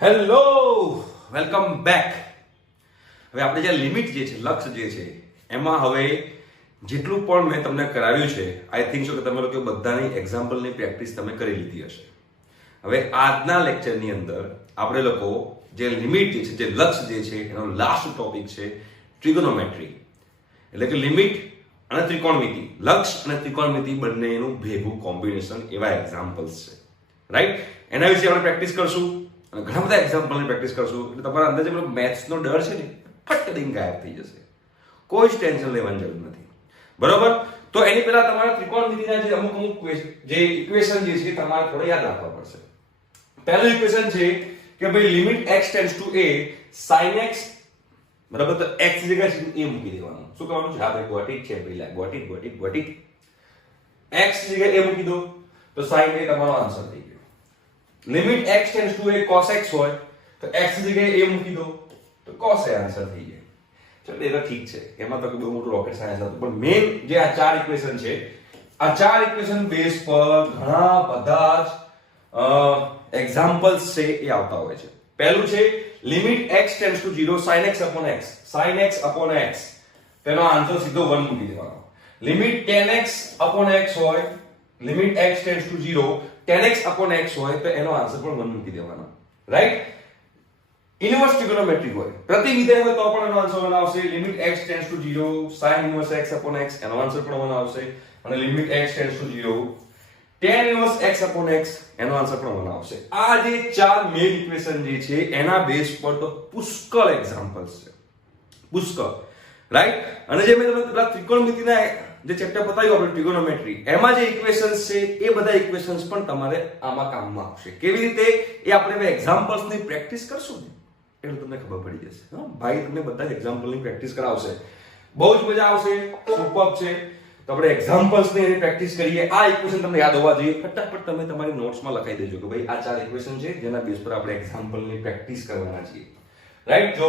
Hello, welcome back. હવે આપણે જે લિમિટ જે છે, લક્ષ્ય જે છે, એમાં હવે જેટલું પણ મેં તમને કરાવ્યું છે, આઈ થિંક છો કે તમે લોકો બધાની એક્ઝામ્પલની પ્રેક્ટિસ તમે કરી લીધી હશે. હવે આજના લેક્ચરની અંદર આપણે લોકો જે લિમિટ જે છે, જે લક્ષ્ય જે છે, એનો લાસ્ટ ટોપિક છે ટ્રિગોનોમેટ્રી, એટલે કે લિમિટ અને ત્રિકોણમિતિ, લક્ષ્ય અને ત્રિકોણમિતિ બંનેનું ભેગું કોમ્બિનેશન, એવા એક્ઝામ્પલ્સ છે, રાઈટ? એના વિશે આપણે પ્રેક્ટિસ કરશું અને ઘણા બધા એક્ઝામ્પલની પ્રેક્ટિસ કરશું. એટલે તમારા અંદર જે પેલો મેથ્સનો ડર છે ને, ફટ દઈને ગાયબ થઈ જશે. કોઈ જ ટેન્શન લેવાની જરૂર નથી, બરોબર? તો એની પહેલા તમારે ત્રિકોણમિતિના જે અમુક જે ઇક્વેશન જે છે તમારે થોડા યાદ રાખવા પડશે. પહેલું ઇક્વેશન છે કે ભાઈ limit x tends two a sin x, બરાબર? તો x ની જગ્યાએ a મૂકી દેવાનું. શું કરવાનું છે? હા ભાઈ, ગોટ ઇટ છે, પેલા ગોટ ઇટ. x ની જગ્યાએ a મૂકી દો તો sin a તમારો આન્સર થઈ ગયો. Limit x tends two a cos x હોય તો x ની જગ્યાએ a મૂકી દો તો cos a આન્સર થઈ જાય. ચલો, એ તો ઠીક છે, એમાં તો બહુ મોટું રોકેટ સાયન્સ હતું, પણ મેઇન જે આ ચાર ઇક્વેશન છે, આ ચાર ઇક્વેશન બેઝ પર ઘણા બધા જ એક્ઝામ્પલ્સ છે એ આવતા હોય છે. પહેલું છે limit x tends two 0 sin x upon x, sin x upon x, તેનો આન્સર સીધો 1 મૂકી દેવાનો. Limit tan x upon x હોય, limit x tends two 0 tan x upon x હોય તો એનો આન્સર પણ 1 મૂકી દેવાનો, રાઈટ? ઇન્વર્સ ટ્રિગોનોમેટ્રી હોય, પ્રતિવિધેય હોય તો પણ એનો આન્સર 1 આવશે. Limit x tends two 0 sin inverse x upon x, એનો આન્સર પણ 1 આવશે. અને limit x tends two 0 tan inverse x upon x, એનો આન્સર પણ 1 આવશે. આ જે ચાર મેઇન ઇક્વેશન જે છે એના બેઝ પર તો પુષ્કળ એક્ઝામ્પલ્સ છે, પુષ્કળ, રાઈટ? અને જે મેં તમને ત્રિકોણમિતિના જે ચેપ્ટર બતાવ્યું આપણે ટ્રિગોનોમેટ્રી, એમાં જે ઇક્વેશન્સ છે એ બધા ઇક્વેશન્સ પણ તમારે આમાં કામમાં આવશે. કેવી રીતે? એ આપણે એક્ઝામ્પલ્સની પ્રેક્ટિસ કરશું ને એટલે તમને ખબર પડી જશે. હા ભાઈ, તમને બધા જ એક્ઝામ્પલની પ્રેક્ટિસ કરાવશે, બહુ જ મજા આવશે, સુપર છે. તો આપણે એક્ઝામ્પલ્સની એની પ્રેક્ટિસ કરીએ. આ ઇક્વેશન તમને યાદ હોવા જોઈએ. ફટાફટ તમે તમારી નોટ્સમાં લખાઈ દેજો કે ભાઈ આ ચાર ઇક્વેશન છે જેના બેઝ પર આપણે એક્ઝામ્પલની પ્રેક્ટિસ કરવાના છીએ, રાઈટ? જો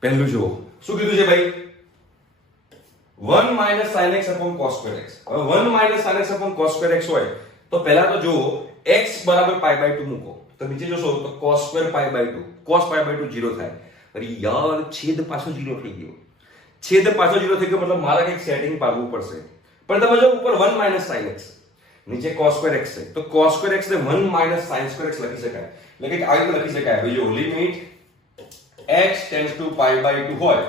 પહેલું જો શું કીધું છે ભાઈ? 1 minus sin x upon cos square x. હવે 1 minus sin x upon cos square x હોય તો પહેલા તો જુઓ x બરાબર pi by 2 મૂકો તો નીચે જોશો તો cos square pi by 2, cos pi by 2 0 થાય. અરે યાર, છેદ પાછો 0 થઈ ગયો. છેદ પાછો 0 થઈ ગયો મતલબ મારે કંઈક સેટિંગ પાડવું પડશે. પણ તમે જો ઉપર 1 minus sin x, નીચે cos square x છે તો cos square x ને 1 minus sin square x લખી શકાય. એટલે કે આવી રીતે લખી શકાય. ભાઈ જો limit x tends two pi by 2 હોય,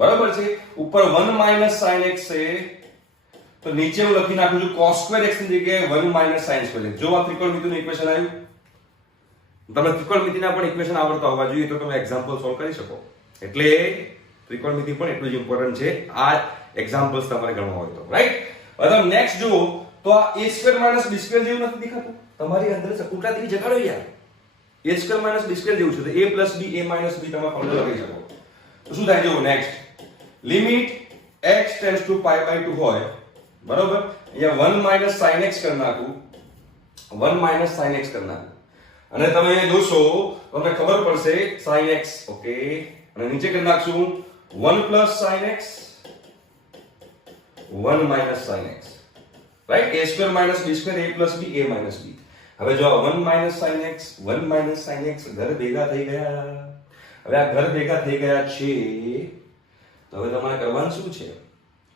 બરાબર છે, ઉપર 1 minus sin x છે તો નીચે હું લખી નાખું છું cos square x ની જગ્યાએ 1 minus sin square x. જો આ ત્રિકોણમિતિનું ઇક્વેશન આવ્યું. તમને ત્રિકોણમિતિના પણ ઇક્વેશન આવડતા હોવા જોઈએ તો તમે એક્ઝામ્પલ સોલ્વ કરી શકો. એટલે ત્રિકોણમિતિ પણ એટલું જ ઇમ્પોર્ટન્ટ છે આ એક્ઝામ્પલ્સ તમારે ગણવા હોય તો, રાઈટ? હવે નેક્સ્ટ જુઓ તો આ a square minus b square જેવું નથી દેખાતું? તમારી અંદર ઉલટાથી જગાડો યાર. a square minus b square જેવું છે તો a plus b, a minus b તમે ફોર્મ્યુલા લખી શકો. તો શું થાય? જુઓ next limit x tends two pi by 2 હોય, બરોબર? અહીંયા 1 minus sin x કરી નાખું, 1 minus sin x કરી નાખું અને તમે જોશો તમને ખબર પડશે sin x, ઓકે, અને નીચે કરી નાખશું 1 plus sin x, 1 minus sin x, right? a square minus b square, a plus b, a minus b. હવે જો 1 minus sin x, 1 minus sin x ઘર ભેગા થઈ ગયા. હવે આ ઘર ભેગા થઈ ગયા છે તો હવે તમારે કરવાનું શું છે?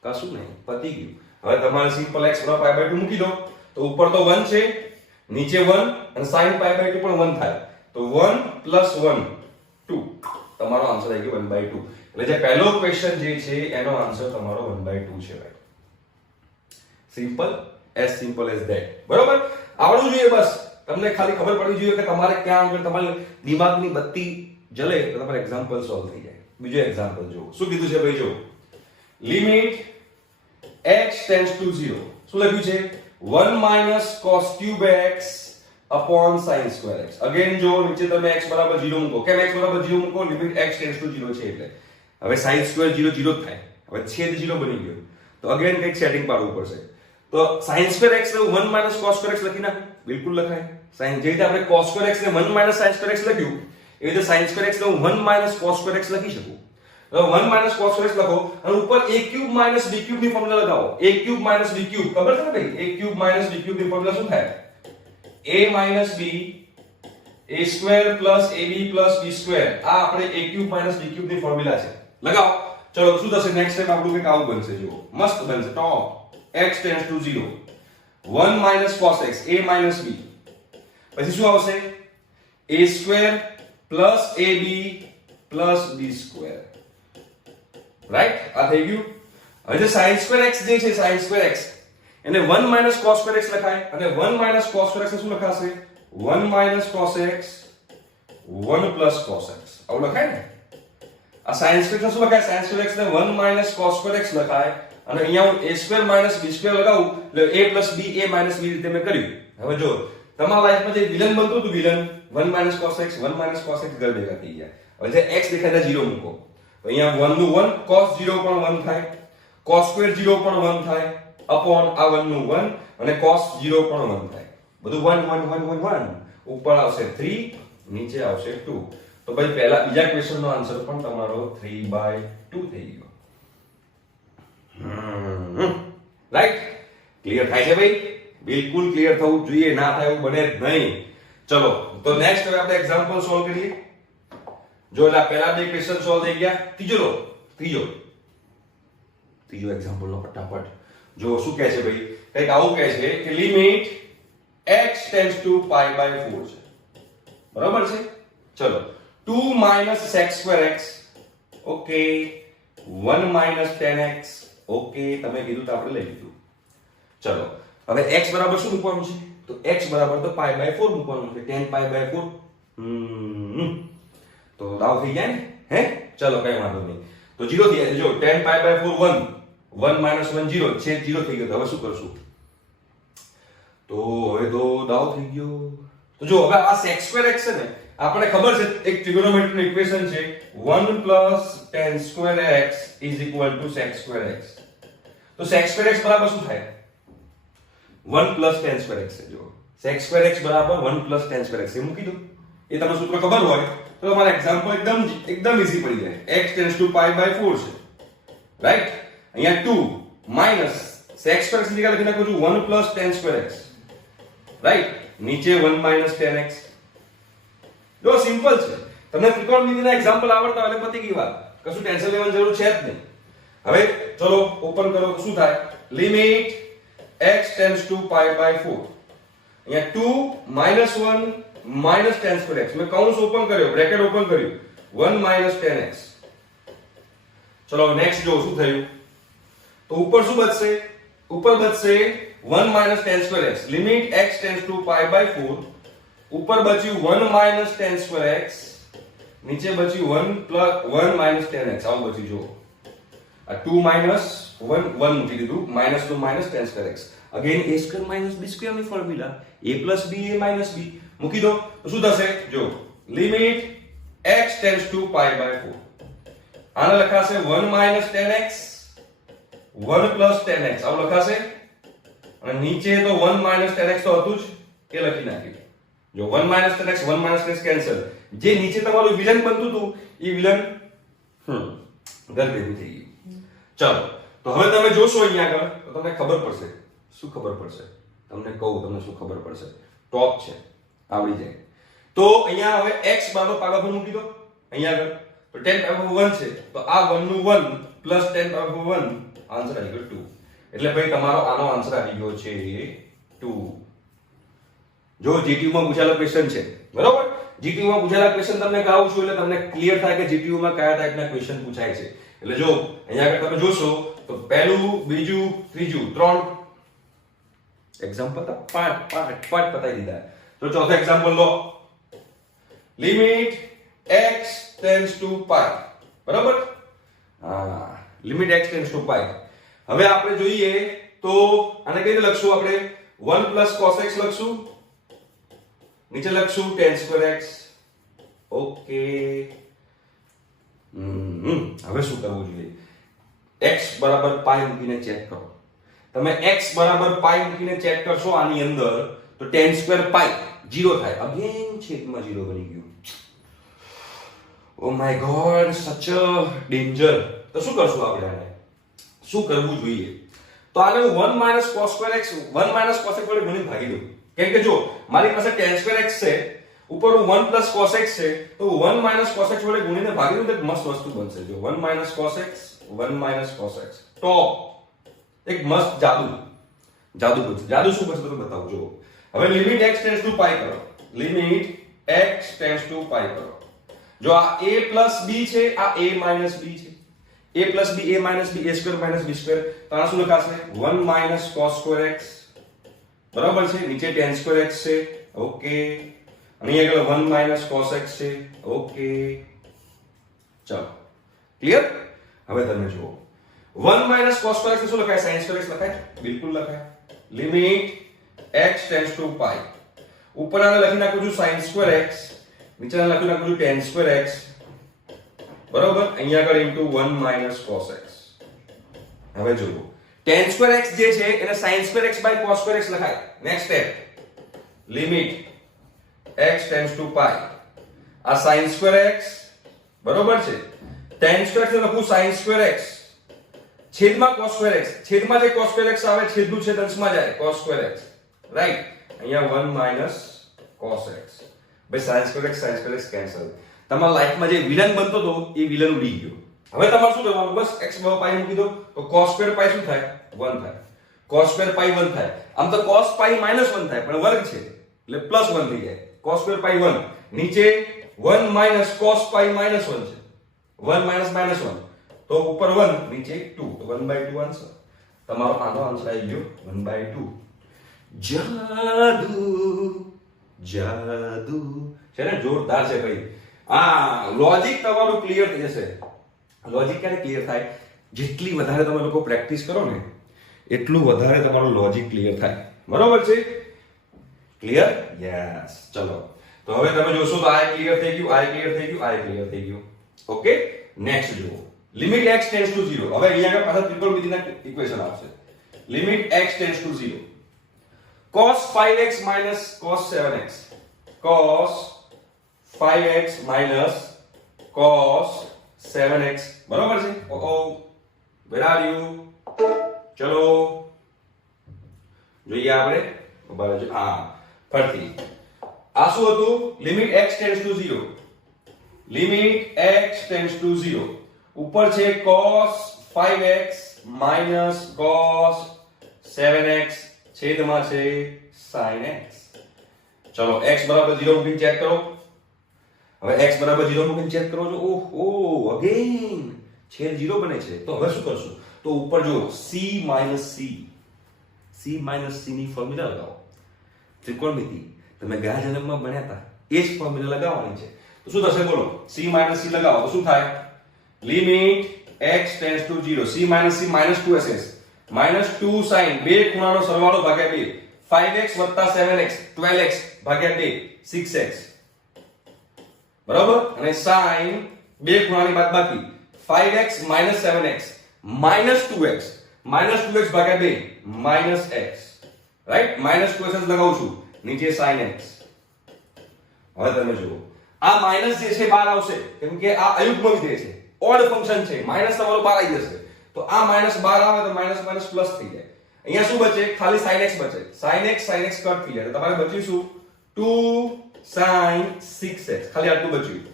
કશું નહીં, પતી ગયું. હવે તમારે સિમ્પલ x નો pi by 2 મૂકી દો તો ઉપર તો 1 છે, નીચે 1 અને sin pi by 2 પણ 1 થાય તો 1 plus 1 2, તમારો આન્સર આવી ગયો 1 by 2. એટલે જે પહેલો ક્વેશ્ચન જે છે એનો આન્સર તમારો 1 by 2 છે, રાઈટ? સિમ્પલ એઝ ધેટ, બરોબર? આવડવું જોઈએ બસ. તમને ખાલી ખબર પડવી જોઈએ કે તમારે ક્યાં આગળ તમારી દિમાગની બત્તી જલે તો તમારે એક્ઝામ્પલ સોલ્વ થઈ જાય. બીજો એક્ઝામ્પલ જો શું કીધું છે ભાઈ? જો લિમિટ x ટેન્ડ્સ ટુ 0, શું લખ્યું છે? 1 minus cos cube x upon sin square x. Again જો નીચે તમે x બરાબર 0 મૂકો. કેમ x બરાબર 0 મૂકો? લિમિટ x ટેન્ડ્સ ટુ 0 છે એટલે. હવે sin square 0 0 જ થાય. હવે છેદ 0 બની ગયો તો અગેન કંઈક સેટિંગ પાડવું પડશે. તો sin square x ને 1 minus cos square x લખી નાખ. બિલકુલ લખાય. sin જે રીતે આપણે cos square x ને 1 minus sin square x લખ્યું એ રીતે sin square x ને 1 minus cos square x લખી શકું. તો 1 minus cos square x લખો અને ઉપર a cube minus b cube ની ફોર્મ્યુલા લગાવો. a cube minus b cube ખબર છે ને ભાઈ? a cube minus b cube ની ફોર્મ્યુલા શું થાય? a minus b a square plus ab plus b square આ આપણે a cube minus b cube ની ફોર્મ્યુલા છે. લગાવો. ચલો શું થશે નેક્સ્ટ ટાઈમ આપણું કંઈક આવું બનશે જુઓ. મસ્ત બનશે. ટોપ x tends two 0 1 minus cos x a minus b પછી શું આવશે a square plus ab plus b square right. આ થઈ ગયું. હવે જે sin સ્ક્વેર x જે છે sin સ્ક્વેર x એને 1 minus cos સ્ક્વેર x લખાય અને 1 minus cos સ્ક્વેર x શું લખાશે 1 minus cos x 1 plus cos x આવું લખાય ને. આ sin સ્ક્વેર શું લખાય sin સ્ક્વેર x ને 1 minus cos સ્ક્વેર x લખાય અને અહીંયા હું a square minus b square લગાવું એટલે a plus b a minus b રીતે મેં કર્યું. હવે જો તમારા લાઈફમાં જે વિલન બનતું હતું villain 1 minus cos x 1 minus cos x ઘર ભેગા થઈ ગયા. હવે જે x દેખાય છે 0 મૂકો તો અહીંયા 1 નું 1 cos 0 પણ 1 થાય cos સ્ક્વેર 0 પણ 1 થાય અપોન આ 1 નું 1 અને cos 0 પણ 1 થાય. બધું 1 1 1 1 1 ઉપર આવશે 3 નીચે આવશે 2. તો ભાઈ પહેલા બીજા ક્વેશ્ચનનો આન્સર પણ તમારો 3/2 થઈ ગયો. રાઈટ. ક્લિયર થાય છે ભાઈ? બિલકુલ ક્લિયર થવું જોઈએ, ના થાય એવું બને જ નહીં. ચલો તો નેક્સ્ટ હવે આપણે એક્ઝામ્પલ સોલ્વ કરીએ. જો એટલે પહેલા બે ક્વેશ્ચન સોલ્વ થઈ ગયા. ત્રીજો એક્ઝામ્પલ નો ફટાફટ જો શું કહે છે ભાઈ કંઈક આવું કહે છે કે લિમિટ x ટેન્ડ્સ ટુ π/4 છે. બરાબર છે. ચલો 2 minus sec square x okay 1 minus 10x okay તમે કીધું તો આપણે લઈ લીધું. ચલો હવે x બરાબર શું મૂકવાનું છે તો x બરાબર તો π/4 મૂકવાનું છે 10π/4 તો દાવ થઈ જાય ને હે. ચલો કઈ વાંધો નહીં તો 0 થઈ જાય. જો 10π/4 1 minus 1 0 છે 0 થઈ ગયો. તો હવે શું કરશું તો હવે તો દાવ થઈ ગયો. તો જો હવે આ sec square x છે ને આપણે ખબર છે એક ટ્રિગોનોમેટ્રીનું ઇક્વેશન છે 1 plus tan square x is equal to sec square x. તો sec square x બરાબર શું થાય 1 plus tan square x છે. જો sec square x બરાબર 1 plus tan square x એ મૂકી દો. એ તમને સૂત્ર ખબર હોય તો તમારા એક્ઝામ્પલ એકદમ ઈઝી પડી જાય. x tends to π/4 છે રાઈટ. અહીંયા 2 minus sec square x ની જગ્યાએ લખી નાખું છું 1 plus tan square x right. નીચે 1 minus tan x. જો સિમ્પલ છે. તમને ત્રિકોણમિતિના એક્ઝામ્પલ આવડતા હોય એટલે પતી ગઈ વાત. કશું ટેન્શન લેવાની જરૂર છે જ નહીં. હવે ચલો ઓપન કરો તો શું થાય લિમિટ x tends to π/4 અહીંયા 2 minus 1 minus tan square x મેં કૌંસ ઓપન કર્યો બ્રેકેટ ઓપન કર્યું 1 minus tan x. ચલો નેક્સ્ટ જો શું થયું તો ઉપર શું બચશે ઉપર બચશે 1 minus tan square x limit x tends to π/4 ઉપર બચ્યું 1 minus tan square x નીચે બચ્યું 1 minus tan x આવું બચ્યું જો આ 2 minus 1 મૂકી દીધું minus 2 minus tan square x again a square minus b square ની formula a plus b a minus b મૂકી દો તો શું થશે જો લિમિટ x tends to π/4 આને લખાશે 1 minus tan x 1 plus tan x આવું લખાશે અને નીચે તો 1 minus tan x તો હતું જ એ લખી નાખ્યું. જો 1 minus tan x 1 minus tan x cancel. જે નીચે તમારું વિલન બનતું હતું એ વિલન ગરબેનું થઈ ગયું. ચલો તો હવે તમે જોશો અહીંયા આગળ તો તમને ખબર પડશે. શું ખબર પડશે તમને કહું તમને શું ખબર પડશે. ટોપ છે આવડી જાય. તો અહીંયા હવે x બરાબર પાગળ મૂકી દો અહીંયા આગળ તો 10/1 છે તો આ 1 નું 1 પ્લસ 10/1 આન્સર આવી ગયો 2. એટલે ભાઈ તમારો આનો આન્સર આવી ગયો છે 2. જો જીટીયુ માં પૂછેલો ક્વેશ્ચન છે બરોબર. જીટીયુ માં પૂછેલા ક્વેશ્ચન તમને કરાવું છું એટલે તમને ક્લિયર થાય કે જીટીયુ માં કયા ટાઈપના ક્વેશ્ચન પૂછાય છે. એટલે જો અહીંયા આગળ તમે જોશો તો પહેલું બીજું ત્રીજું 3 એક્ઝામ્પલ તો પાર્ટ બતાવી દીધા. તો ચોથો એક્ઝામ્પલ લો લિમિટ x tends to π બરાબર. હા લિમિટ x tends to π. હવે આપણે જોઈએ તો આને કઈ રીતે લખશું આપણે 1 plus cos x લખશું નીચે લખશું tan square x ઓકે. હવે શું કરવું જોઈએ x બરાબર π મૂકીને ચેક કરો. તમે x બરાબર π મૂકીને ચેક કરશો આની અંદર તો tan square π 0 થાય. અગેન છેદમાં 0 બની ગયું. ઓ માય ગોડ સચ અ ડેન્જર. તો શું કરશું આપણે આને શું કરવું જોઈએ તો આને 1 minus cos square x 1 minus cos x વડે ગુણીને ભાગી દઉં. કેમ કે જો મારી પાસે tan square x છે ઉપર 1 પ્લસ cos x છે તો 1 માઇનસ cos x વડે ગુણીને ભાગીને તો એક મસ્ત વસ્તુ બનશે જો 1 માઇનસ cos x તો એક મસ્ત જાદુ બનશે જાદુ શું બનશે તમને બતાવું જો હવે limit x tends to pi કરો limit x tends to pi કરો જો આ a પ્લસ b છે આ a માઇનસ b છે a plus b a minus b a square minus b square તો આ શું લખાશે 1 માઇનસ cos સ્ક્વેર x બરાબર છે નીચે tan સ્ક્વેર x છે ઓકે અને અહીંયા આગળ 1 માઇનસ cos x છે ઓકે ચાલો ક્લિયર હવે તમે જુઓ 1 માઇનસ cos સ્ક્વેર x શું લખાય sin સ્ક્વેર x લખાય બિલકુલ લખાય limit x tends to pi ઉપર આને લખી નાખું છું sin સ્ક્વેર x નીચે આને લખી નાખું છું tan સ્ક્વેર x બરોબર અહીંયા આગળ ઇન્ટુ 1 માઇનસ cos x હવે જુઓ tan સ્ક્વેર x જે છે એને sin square x by cos square x લખાય next step limit x tends to pi આ sin સ્ક્વેર x બરોબર છે tan સ્ક્વેર x ને લખું sin સ્ક્વેર x છેદમાં cos સ્ક્વેર x છેદમાં જે cos સ્ક્વેર x આવે છેદનું છેદ અંશમાં જાય cos સ્ક્વેર x રાઈટ અહીંયા 1 માઇનસ cos x ભાઈ sin સ્ક્વેર x કેન્સલ તમારા લાઈફમાં જે વિલન બનતો હતો એ વિલન ઉડી ગયો હવે તમારે શું કરવાનું બસ x બરાબર પાઈ મૂકી દો તો cos સ્ક્વેર પાઈ શું થાય 1 થાય cos સ્ક્વેર પાઈ 1 થાય આમ તો cos પાઈ -1 થાય પણ વર્ગ છે એટલે +1 થઈ જાય cos સ્ક્વેર પાઈ 1 નીચે 1 માઇનસ cos પાઈ -1 છે 1 માઇનસ -1 તો ઉપર 1 નીચે 2 તો 1/2 આન્સર તમારો આનો આન્સર આવી ગયો 1/2 જાદુ છે ને જોરદાર છે ભાઈ આ લોજિક તમારું ક્લિયર થઈ જશે લોજિક ક્યારે ક્લિયર થાય જેટલી વધારે તમે લોકો પ્રેક્ટિસ કરો ને એટલું વધારે તમારું લોજિક ક્લિયર થાય બરોબર છે ક્લિયર યસ ચલો તો હવે તમે જોશો તો આ ક્લિયર થઈ ગયું આ ક્લિયર થઈ ગયું આ ક્લિયર થઈ ગયું ઓકે નેક્સ્ટ જુઓ લિમિટ x ટેન્ડ્સ ટુ 0 હવે અહીંયા આગળ પાછા ત્રિકોણમિતિના ઇક્વેશન આવશે limit x tends two 0 cos 5x minus cos 7x cos 5x minus cos 7x બરોબર છે where are you ચલો જોઈએ આપણે બરાબર હા ફરીથી આ શું હતું limit x tends two 0 limit x tends two 0 ઉપર છે cos 5x minus cos 7x છેદમાં છે sin x ચલો x બરાબર 0 મૂકીને ચેક કરો હવે x બરાબર 0 મૂકીને ચેક કરો છો ઓહો અગેન છેદ 0 બને છે તો હવે શું કરશું તો ઉપર જો c ની ફોર્મ્યુલા લગાવો ત્રિકોણમિતિ તમે ગયા જન્મમાં ભણ્યા હતા એ જ ફોર્મ્યુલા લગાવવાની છે તો શું થશે બોલો c લગાવો તો શું થાય limit x tends two 0 c -2ss -2 sin બે ખૂણાનો સરવાળો ભાગ્યા 2 5x 7x 12x ભાગ્યા 2 6x બરાબર અને sin બે ખૂણાની બાદબાકી 5x 7x -2x ભાગ્યા 2 -x રાઈટ -2x લગાવું છું નીચે sin x હવે તમે જુઓ આ માઈનસ જે છે બહાર આવશે કેમ કે આ અયુગ્મ વિધેય છે ઓડ ફંક્શન છે માઈનસ તમારો બહાર આવી જશે તો આ માઈનસ બહાર આવે તો માઈનસ પ્લસ થઈ જાય અહીંયા શું બચે ખાલી sin x બચે sin x કટ થઈ જાય તો તમારે બચ્યું શું 2 sin 6x ખાલી આટલું બચ્યું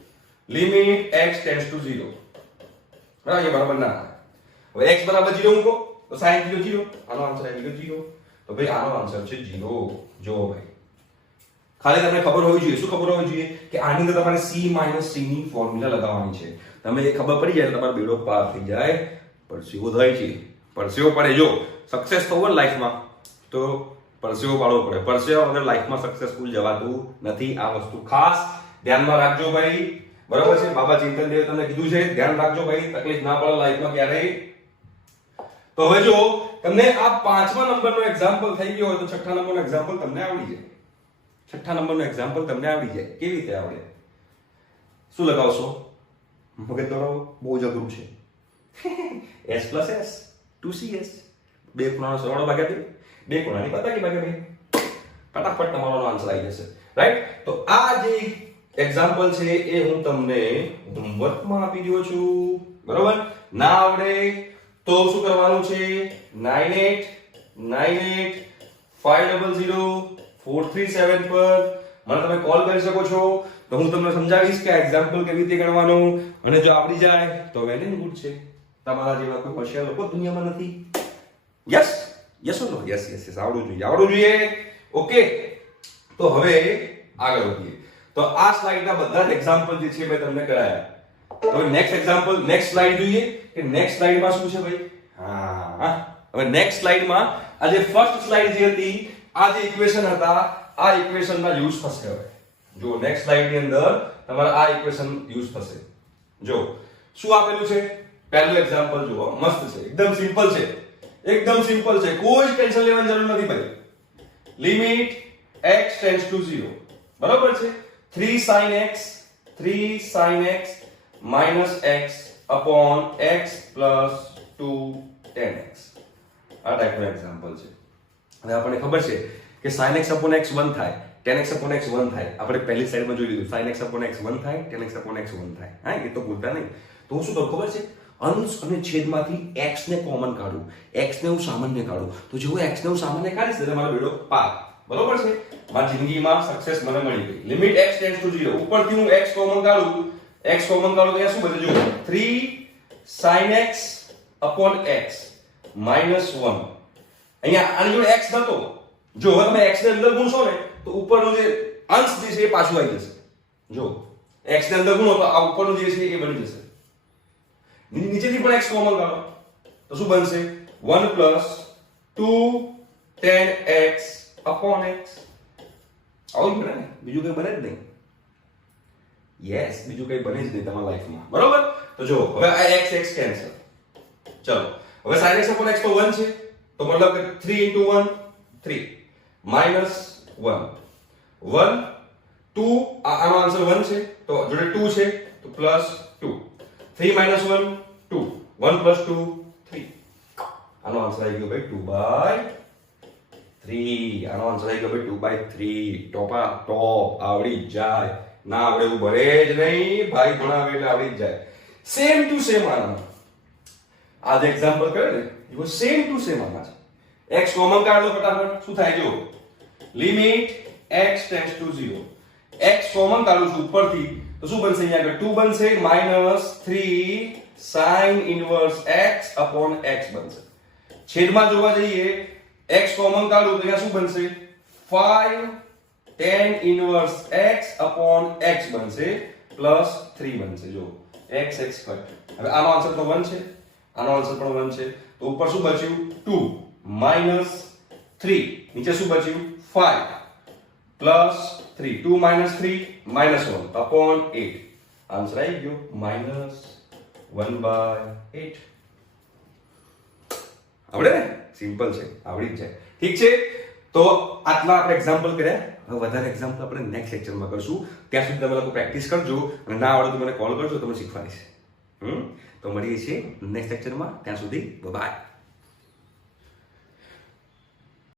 લિમિટ x ટેન્ડ્સ ટુ 0 બરાબર બરાબર ના હવે x બરાબર 0 મૂકો તો sin 0 આનો આન્સર આવી ગયો 0 તો ભાઈ આનો આન્સર છે 0 જો ભાઈ ખાલી તમને ખબર હોવી જોઈએ શું ખબર હોવી જોઈએ કે આની અંદર તમારે c ની ફોર્મ્યુલા લગાવવાની છે તમે એ ખબર પડી જાય તમારો બેડો પાર થઈ જાય પરસેવો થાય છે પરસેવો પડે જો સક્સેસ થવું હોય લાઈફમાં તો પરસેવો પાડવો પડે પરસેવો વગર લાઈફમાં સક્સેસફુલ જવાતું નથી આ વસ્તુ ખાસ ધ્યાનમાં રાખજો ભાઈ બરાબર છે બાબા ચિંતન દેવે તમને કીધું છે ધ્યાન રાખજો ભાઈ તકલીફ ના પડે લાઈફમાં ક્યારેય તો હવે જો તમને આ 5મા નંબરનો એક્ઝામ્પલ થઈ ગયો હોય તો 6થા નંબરનો એક્ઝામ્પલ તમને આવડી જાય 6થા નંબરનો એક્ઝામ્પલ તમને આવડી જાય કેવી રીતે આવડે શું લગાવશો મગજ દોડાવો બહુ જ અઘરું છે s + s 2cs બે ખૂણાનો સરવાળો ભાગ્યા 2 બે ખૂણાની બાદબાકી ભાગ્યા 2 ફટાફટ તમારો આન્સર આવી જશે રાઈટ તો આ જે એક્ઝામ્પલ છે એ હું તમને હોમવર્કમાં આપી દઉં છું બરોબર ના આવડે તો શું કરવાનું છે 98 500 437 પર મને તમે કોલ કરી શકો છો, તો હું તમને સમજાવીશ કે આ એક્ઝામ્પલ કેવી રીતે ગણવાનું, અને જો આવડી જાય તો વેલ એન્ડ ગુડ છે. તમારા જેવા કોઈ હોશિયાર લોકો દુનિયામાં નથી. Yes yes no yes yes yes આવડવું જોઈએ. ઓકે, તો હવે આગળ વધીએ. તો આ સ્લાઇડના બધા જ એક્ઝામ્પલ જે છે મેં તમને કરાયા. હવે નેક્સ્ટ એક્ઝામ્પલ, નેક્સ્ટ સ્લાઇડ જોઈએ કે નેક્સ્ટ સ્લાઇડમાં શું છે ભાઈ. હા, હવે નેક્સ્ટ સ્લાઇડમાં આ જે ફર્સ્ટ સ્લાઇડ જે હતી, આ જે ઇક્વેશન હતા, આ ઇક્વેશનના યુઝ થશે. હવે જો નેક્સ્ટ સ્લાઇડની અંદર તમારે આ ઇક્વેશન યુઝ થશે. જો શું આપેલું છે, પહેલું એક્ઝામ્પલ જુઓ, મસ્ત છે, એકદમ સિમ્પલ છે, એકદમ સિમ્પલ છે, કોઈ ટેન્શન લેવાની જરૂર નથી ભાઈ. લિમિટ x ટેન્ડ્સ ટુ 0, બરાબર છે. 3 sin x minus x upon x plus 2 tan x. આ ટાઈપનું એક્ઝામ્પલ છે. હવે આપણને ખબર છે કે sin x upon x 1 થાય, tan x upon x 1 થાય. આપણે પહેલી સ્લાઇડમાં જોઈ લીધું, sin x upon x 1 થાય, tan x upon x 1 થાય. હા, એ તો ભૂલતા નહીં. તો હું શું કરું ખબર છે, અંશ અને છેદમાંથી x ને કોમન કાઢું, x ને હું સામાન્ય કાઢું. તો જો x ને હું સામાન્ય કાઢીશ એટલે મારો બેડો પાર. બરોબર છે, મારી જિંદગીમાં સક્સેસ મને મળી ગઈ. લિમિટ x ટેન્ડ્સ ટુ 0, ઉપરથી હું x કોમન કાઢું, x કોમન કાઢું તો અહીંયા શું બચે, જો 3 sin x upon x minus 1. અહીંયા આની જોડે x નતો, જો હવે તમે x ને અંદર ગુણશો ને તો ઉપરનો જે અંશ જે છે એ પાછું આવી જશે. જો x ને અંદર ગુણો તો આ ઉપરનું જે છે એ બની જશે. નીચેથી પણ x કોમન કાઢો તો શું બનશે, 1 plus 2 tan x upon x. આવું બને ને, બીજું કઈ બને જ નહીં. યસ, બીજું કઈ બને જ નહીં તમારા લાઈફમાં. બરોબર, તો જો હવે આ x કેન્સલ. ચલો હવે sin x upon x તો 1 છે, તો મતલબ કે 3 into 1 3 minus 1 1 2, આનો આન્સર 1 છે તો જોડે 2 છે તો પ્લસ 2. 3 minus 1 2, 1 plus 2 3. આનો આન્સર આવી ગયો ભાઈ 2/3. આનો આન્સર આવી ગયો ભાઈ 2/3. ટોપ આવડી જાય. ના આવડે એવું બને જ નહીં ભાઈ, ભણાવે એટલે આવડી જ જાય. સેમ ટુ સેમ આના આ જે એક્ઝામ્પલ કરે ને એ સેમ ટુ સેમ આના છે. x કોમન કાઢ લો ફટાફટ, શું થાય જો, limit x tends two 0, x common કાઢું છું ઉપરથી તો શું બનશે, અહીંયા આગળ 2 બનશે minus 3 sin inverse x upon x બનશે. છેદમાં જોવા જઈએ, x કોમન કાઢું તો અહીંયા શું બનશે, 5 tan inverse x upon x બનશે પ્લસ 3 બનશે. જો x કટ. હવે આનો આન્સર તો 1 છે, આનો આન્સર પણ 1 છે, તો ઉપર શું બચ્યું 2 minus 3, નીચે શું બચ્યું 5 plus 3, 2 minus 3 minus 1 upon 8. Answer આવી ગયો -1/8. આવડે ને, સિમ્પલ છે, આવડી જ જાય. ઠીક છે, તો આટલા આપણે એક્ઝામ્પલ કર્યા. હવે વધારે એક્ઝામ્પલ આપણે નેક્સ્ટ લેક્ચરમાં કરશું. ત્યાં સુધી તમે લોકો પ્રેક્ટિસ કરજો, અને ના આવડે તો મને કોલ કરજો, તમને શીખવાડીશ. તો મળીએ છીએ નેક્સ્ટ લેક્ચરમાં. ત્યાં સુધી બાય.